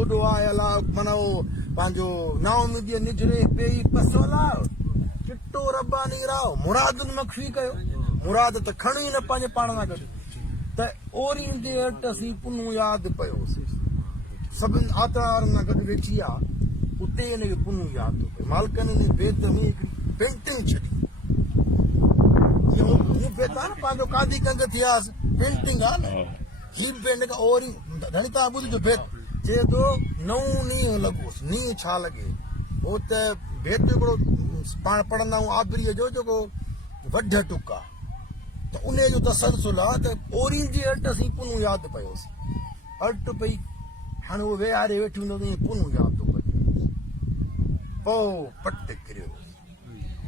ओॾो आयल आहे माना उहो पंहिंजो नाउमीदीअ निजरे पेई पसोला चिट्टो रब्बानी राव मुरादुनि मखफ़ी कयो मुराद त खणी न पंहिंजे पाण सां गॾु त ओरी जे हट असीं पुनू यादि पियोसीं सभिनि आतवारनि सां गॾु वेठी आहे उते हिनखे पुनू यादि थो पए मालिकनि हिन बेत में हिकिड़ी पेंटिंग छॾी हूं बेत आहे न पंहिंजो कादी कंग थियासीं पेंटिंग आहे न ही पेंटिंग ओरी धणी तव्हां ॿुधिजो बेत चए थो नओं नींहुं लॻोसि नींहुं छा लॻे उहो त भेट हिकिड़ो पाण पढ़ंदा आहियूं आबिरीअ जो जेको वढ टुक आहे त उन जो तसलसुल आहे त ओरी जे अट असीं पुनू यादि पियोसीं अट पई हाणे उहो वेहारे वेठी हूंदो त ईअं पुनू यादि थो पए पोइ पट किरियो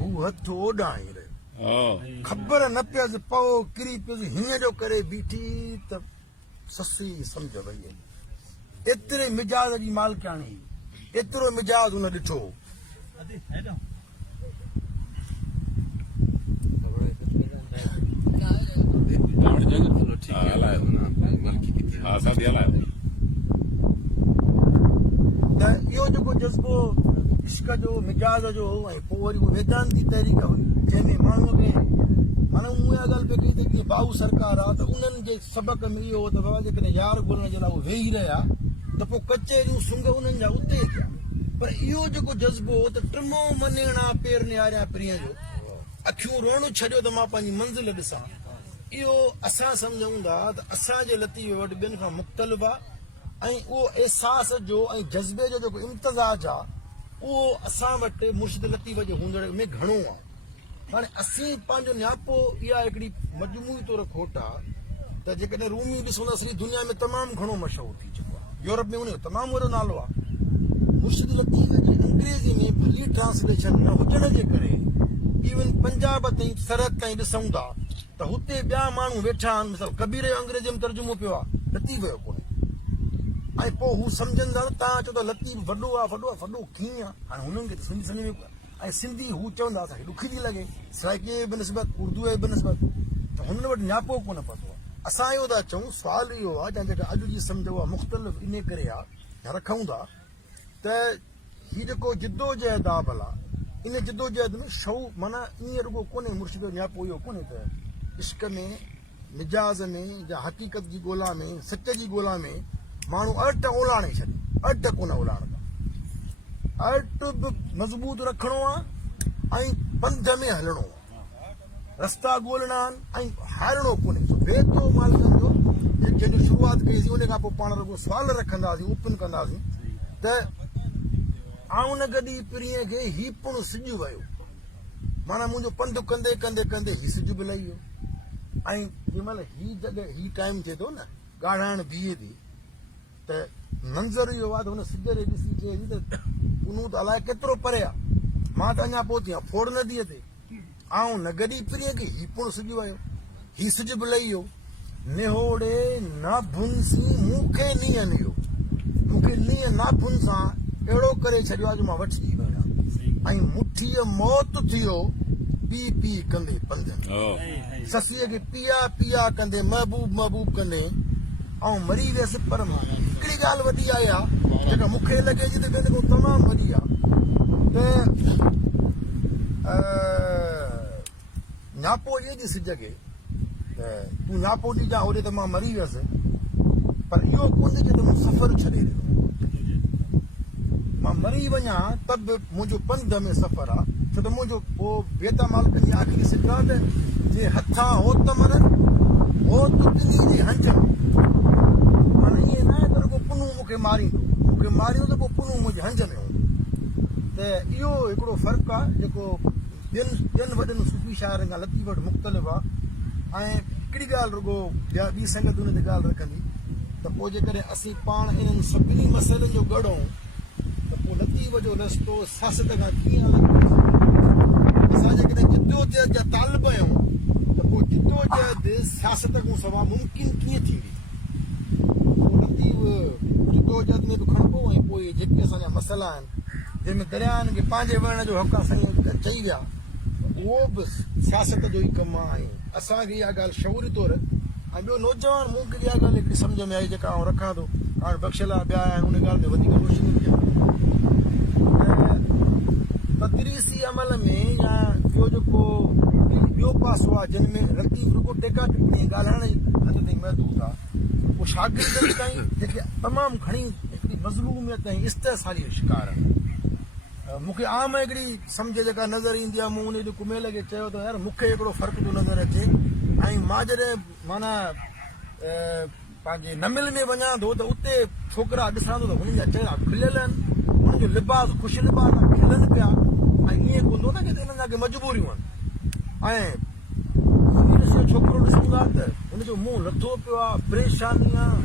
हू हथ ओॾाणी रहियो ख़बर न पियसि पोइ किरी पियसि हीअं जो करे बीठी त ससी सम्झ वई एतिरे मिजाज़ जी मालिकाणी एतिरो मिजाज़ हुन ॾिठो त इहो जेको जज़्बो इश्क जो मिजाज़ जो ऐं पोइ वरी उहो वेदांती तहरीक हुई जंहिंमें माण्हूअ खे माना उहा ॻाल्हि पई कई त जीअं बाबू सरकार आहे त उन्हनि जे सबक में इहो हो त बाबा जेकॾहिं यार ॻोल्हण जे लाइ उहे वेही रहिया त पोइ कचे जूं सुंग उन्हनि जा उते थिया पर इहो जेको जज़्बो हो त टिमो मनेणा पेर निहारिया प्रिय जो अखियूं रोअण छॾियो त मां पंहिंजी मंज़िल ॾिसां इहो असां सम्झूं था त असांजे लतीफ़े वटि ॿियनि खां मुख़्तलिफ़ आहे ऐं उहो अहसास जो ऐं जज़्बे जो जेको इम्तिज़ाज आहे उहो असां वटि मुर्शिद लतीफ़ जे हूंदड़ में घणो आहे हाणे असीं पंहिंजो नियापो इहा हिकिड़ी मजमूई तौर खोट आहे त जेकॾहिं रूमी ॾिसूं त सॼी दुनिया में तमामु घणो मशहूरु थी चुको आहे यूरोप में उनजो तमामु वॾो नालो आहे मुर्शिद लतीफ़ जी अंग्रेज़ी में भली ट्रांसलेशन न हुजण जे करे इवन पंजाब ताईं सरहद ताईं ॾिसूं था त हुते ॿिया माण्हू वेठा आहिनि मिसाल कबीर जो अंग्रेज़ी में तर्जुमो पियो आहे लतीफ़ जो कोन्हे ऐं पोइ हू सम्झनि था तव्हां चओ था लतीफ़ वॾो आहे वॾो कीअं आहे हाणे हुननि खे त सिंधी सम्झ में ऐं सिंधी हू चवंदा असांखे ॾुखी थी लॻे सराइकीअ जे बि निस्बत उर्दू जे बि निस्बत त हुननि वटि नियापो कोन पतो आहे असां इहो था चऊं सुवाल इहो आहे जंहिंजे अॼु जी सम्झ आहे मुख़्तलिफ़ इन करे आहे या रखूं था त हीउ जेको जिदोजहद आहे भला इन जिदोजहद में शऊ माना ईअं रुॻो कोन्हे मुर्शिद जो नियापो इहो कोन्हे त इश्क में मिजाज़ में या हक़ीक़त जी ॻोल्हा में सच जी ॻोल्हा में माण्हू अट ओलाणे छॾे अट कोन ओलाणंदा अट बि मज़बूत रखिणो आहे ऐं पंध में हलणो आहे रस्ता ॻोल्हणा आहिनि ऐं हारणो कोन्हे छो बेतो मालिकनि जो जंहिंजी शुरूआति कईसीं उन खां पोइ पाण रुॻो सुवाल रखंदासीं ओपन कंदासीं त आऊं न गॾी पिरीअ खे ही पुण सिॼु वियो माना मुंहिंजो पंधु कंदे कंदे कंदे ही सिॼु बि लही वियो ऐं जंहिंमहिल ही जॻह ही टाइम थिए थो न ॻाढ़ाइण बीहे थी त मंज़र इहो आहे त हुन सिॼ ॾे ॾिसी चए थी त पुनू त अलाए केतिरो परे आहे मां त अञा पहुती आहियां फोड़ नदीअ ते आऊं न गॾी पिरीअ खे ही पुण सिॼु वियो ही सिॼु बि लही वियो निहोड़े नाभुनि मूंखे नीअं नियो मूंखे नीअं नाभुनि सां अहिड़ो करे छॾियो आहे जो मां वठी वञा ऐं मुठीअ मौत थियो पी पी कंदे पंधनि ससीअ खे पिया पिया कंदे महबूब महबूब कंदे ऐं मरी वियसि पर हिकिड़ी ॻाल्हि वॾी आहे जेका मूंखे लॻे थी त ॿियनि खां तमामु वॾी आहे त नियापो ॾिए थी सिज खे त तूं नियापो ॾिजां होॾे त मां मरी वियसि पर इहो कोन्हे कि त मूं सफ़र छॾे ॾिनो मां मरी वञा त बि मुंहिंजो पंध में सफ़र आहे छो त मुंहिंजो पोइ बेता मालिकनि जी आख़िरी सिकात जे हथां हो त मरनि हो तुतनी जी हंज माना ईअं न आहे त रुॻो पुनू मूंखे मारींदो त पोइ पुनू मुंहिंजे हंज में हूंदो त इहो हिकिड़ो फ़र्क़ु आहे जेको ॿियनि वॾनि सूफ़ी शाइरनि खां लतीफ़ वटि मुख़्तलिफ़ आहे ऐं हिकिड़ी ॻाल्हि रुॻो ॿी संगत हुन ते ॻाल्हि रखंदी त पोइ जेकॾहिं असीं पाण इन्हनि सभिनी मसइलनि जो ॻढ़ूं त पोइ लतीफ़ जो रस्तो सियासत खां कीअं अलॻि असां जेकॾहिं जिदोजहद जा तालिब आहियूं त पोइ जिदोजहद सियासत खां सवाइ मुमकिन कीअं थींदी पोइ लतीफ़ जिदोजहद में बि खणिबो ऐं पोइ जेके असांजा मसइला आहिनि जंहिंमें दरियाहनि खे पंहिंजे वहण जो हक़ आहे साईं चई विया उहो बि सियासत जो ई कमु आहे ऐं असांखे इहा ॻाल्हि शऊरी तौरु ऐं ॿियो नौजवान मूं खे इहा ॻाल्हि हिकिड़ी सम्झ में आई जेका आउं रखां थो हाणे बख़्शियला ॿिया आहिनि उन ॻाल्हि ते वधीक रोशनी ॾिए तदरीसी अमल में या ॿियो जेको ॿियो पासो आहे जिन में रतीब रुगो टेका टिप्पणी ॻाल्हाइण जी हद ताईं महदूद आहे उहो शागिर्दनि ताईं जेके तमामु घणी हिकिड़ी मज़लूमियत ऐं इस्तेसाली जो शिकार आहे मूंखे आम हिकिड़ी सम्झ जेका नज़र ईंदी आहे मूं उन जो कुमेल खे चयो त यार मूंखे हिकिड़ो फ़र्क़ु थो नज़र अचे ऐं मां जॾहिं माना पंहिंजे नमिल में वञा थो त उते छोकिरा ॾिसां थो त हुननि जा चहिरा खिलियल आहिनि हुननि जो लिबास ख़ुशि लिबास आहे खिलनि पिया ऐं ईअं कोन थो न की हिननि जा के मजबूरियूं आहिनि ऐं छोकिरो ॾिसूं था त हुनजो मुंहुं लथो पियो आहे परेशानी आहे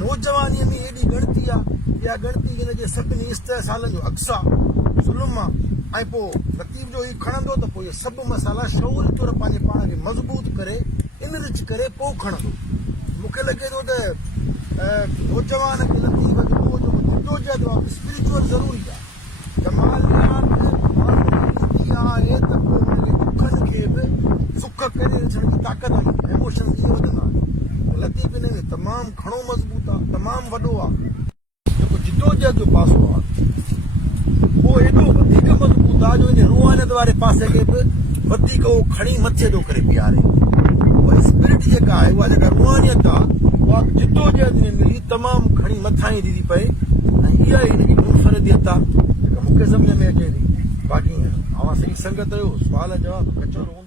नौजवानीअ में एॾी गणती आहे इहा गणती हिनजे सभिनी इस्तेसालनि जो अक्सा ज़ुल्म आहे ऐं पोइ रतीब जो हीउ खणंदो त पोइ इहे सभु मसाला शऊरी तौरु पंहिंजे पाण खे मज़बूत करे इनरिच करे पोइ खणंदो मूंखे लॻे थो त नौजवान खे लतीब जो जिदोजहद स्पिरिचुअल ज़रूरी आहे जमालियात आहे त पोइ हुनखे दुखनि खे बि सुख करे ॾिसण जी ताक़त आहे इमोशन कीअं वधंदा लतीफ़ हिन में तमामु घणो मज़बूत आहे तमामु वॾो आहे जेको जिदोजहद जो पासो आहे उहो एॾो वधीक मज़बूत आहे जो इन रूहानियत वारे पासे खे बि वधीक उहो खणी मथे थो करे बीहारे उहा स्पिरिट जेका आहे उहा जेका रूहानियत आहे उहा जिदोजहद में मिली तमामु खणी मथां ई थी पए ऐं इहा ई हिनजी मुनफ़रिदियत आहे जेका मूंखे सम्झ में अचे थी बाक़ी अवां सही संगत जो सुवाल जवाब कचो